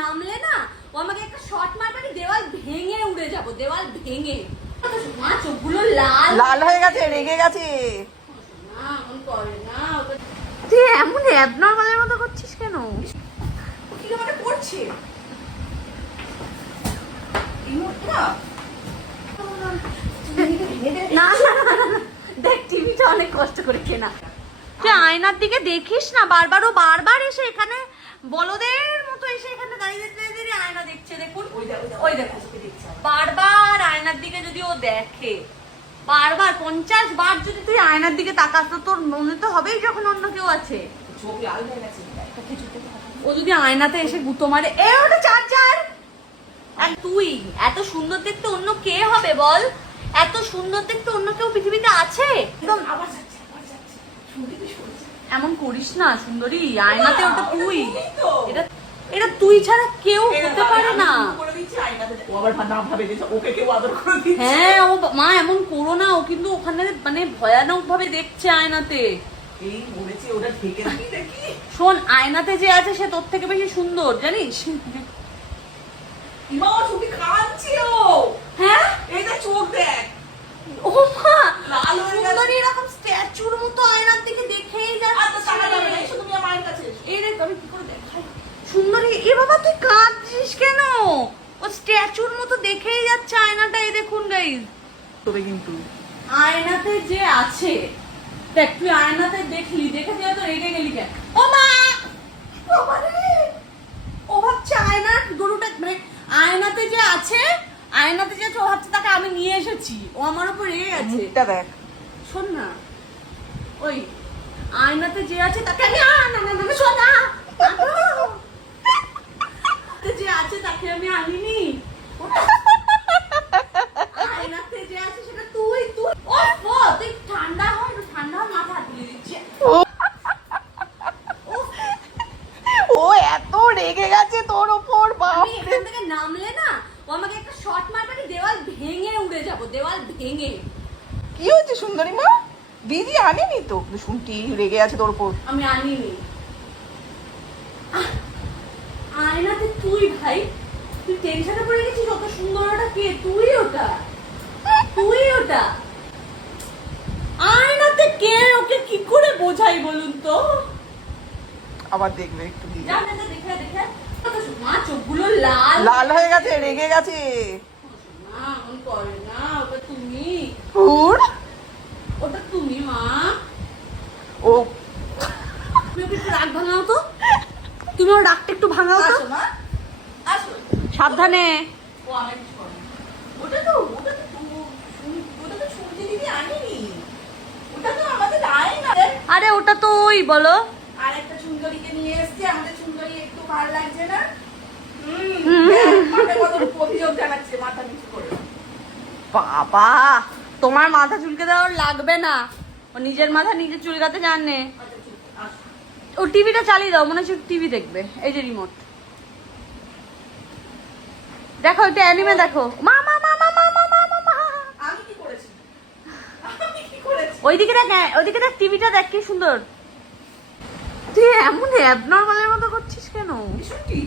নামলে না ও আমাকে একটা শট মারবে, দেওয়াল ভেঙে উড়ে যাবো, দেওয়াল ভেঙে। মা চোখগুলো লাল লাল হয়ে গেছে, রেগে গেছে। না এমন করে না, তুই এমন অ্যাবনর্মালের মতো করছিস কেন? কি মানে করছে না দেখ, টিভিটা অনেক কষ্ট করে কেনা। তুই আয়নার দিকে দেখিস না, বারবার এসে এখানে বলদের মতো এসে এখানে দাঁড়িয়ে দাঁড়িয়ে আয়না দেখছে। দেখুন ওই দেখো, বারবার আয়নার দিকে যদি ও দেখে, বারবার 50 বার যদি তুই আয়নার দিকে তাকাস, তো তোর মনে তো হবেই যখন অন্য কেউ আছে। ও যদি আয়নাতে এসে গুঁতো মারে, এ ওটা চার্জার। আর তুই এত সুন্দর দেখতে অন্য কে হবে বল? এত সুন্দর দেখতে অন্য কেউ পৃথিবীতে আছে? একদম এমন করিস না সুন্দরী, আয়নাতে ওটা তুই, এটা তুই ছাড়া কেউ হতে পারে না। হ্যাঁ ও মা এমন করো না, ও কিন্তু ওখানে মানে ভয়ানক ভাবে দেখছে আয়নাতে। শোন, আয়নাতে যে আছে সে তোর থেকে বেশি সুন্দর, জানিস? হ্যাঁ চোখ দেখ, ও মা সুন্দরী এরকম স্ট্যাচুর মতো আয়নার দিকে দেখেই যাচ্ছে। এই দেখ আমি কি করে দেখাই সুন্দরী। এ বাবা তুই কাঁদছিস কেন? ও স্ট্যাচুর মতো দেখেই যাচ্ছে আয়নাটা। এই দেখুন গাইস, তবে কিন্তু আয়নাতে যে আছে, দেখ তুই আয়নাতে দেখলি, দেখে তুই তো রেগে গেলি কেন? ও মা ও ভাবছে আয়নার গরুটা, মানে আয়নাতে যে আছে, আয়নাতে যে ও ভাবছে তাকে আমি নিয়ে এসেছি, ও আমার উপর রেগে গেছে। দেখ শোন না, ওই আয়নাতে যে আছে তাকে আমি শোন না, যে আছে তাকে আমি আনিনি। আয়নাতে যে আছে সেটা তুই তুই তুই ঠান্ডা হয়, ঠান্ডা মাথা হাত তুলে দিচ্ছে। ও এত রেগে গেছে তোর ওপর, আমি এখান থেকে নামলে না ও আমাকে একটা শট মারবে, দেওয়াল ভেঙে উড়ে যাবো, দেওয়াল ভেঙে। কি হচ্ছে সুন্দরী মা? দিদি আনেনি তো, শুনটি রেগে আছে তোর উপর। আমি আনিনি। আয়নাতে তুই ভাই, তুই টেনশনে পড়ে গেছিস। অত সুন্দর ওটা কে? তুই ওটা, তুই ওটা। আয়নাতে কে? ওকে কি করে বোঝাই বলুন তো? আবার দেখবে একটু দিদি। যা না দেখে দেখে মা চোখগুলো লাল লাল হয়ে গেছে, রেগে গেছে। না এমন করে না, ওটা তুমি, ওটা তুমি মা। ও তুমি ওকে একটু রাগ ভাঙাও তো, তুমি ওর রাগটা একটু ভাঙাও তো। সাবধানে। আরে ওটা তো ওই বলো, আরেকটা সুন্দরীকে নিয়ে এসেছে, আমাদের সুন্দরী একটু ভালো লাগছে না। বাবা তোমার মাথা চুলকে দেওয়ার লাগবে না, ও নিজের মাথা নিজে চুলকাতে জানে। ও টিভিটা চালিয়ে দাও, মনে হচ্ছে টিভি দেখবে। এই যে রিমোট, দেখো এটা অ্যানিমে দেখো। মা মা মা মা মা মা মা মা। আমি কি করেছি? আমি কি করেছি? ওইদিকে দেখ, ওইদিকে দেখ, টিভিটা দেখ কি সুন্দর। তুই এমন অ্যাবনর্মালের মতো করছিস কেন? শুনটি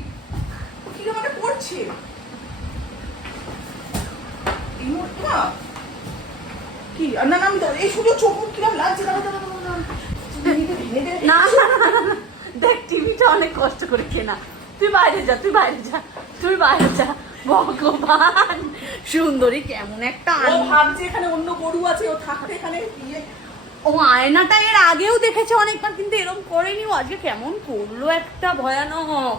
কি মানে করছে কি? না না আমি এই শুধু চোখ কিরম লাগছে। না দেখ, টিভিটা অনেক কষ্ট করে কেনা। তুই বাইরে যা, তুই বাইরে যা, তুই বাইরে যা। ভগবান, সুন্দরী কেমন একটা ভাবছে এখানে অন্য গরু আছে, ও থাকতে এখানে। ও আয়নাটা এর আগেও দেখেছে অনেকবার, কিন্তু এরকম করেনি। ও আজকে কেমন করলো একটা ভয়ানক।